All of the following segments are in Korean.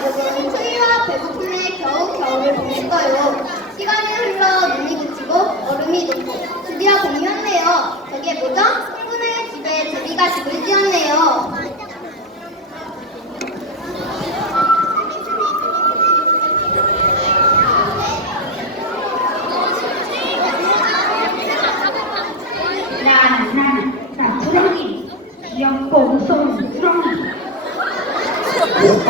가족은 추위와 배고픔에 겨우 겨울을 보냈어요. 시간이 흘러 눈이 그치고 얼음이 녹고 드디어 봄이 왔네요. 저게 뭐죠? 친구네 집에 제비가 집을 지었네요. 나는 나는 나부랑이 귀엽고 무서운 부랑이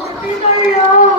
我的鼻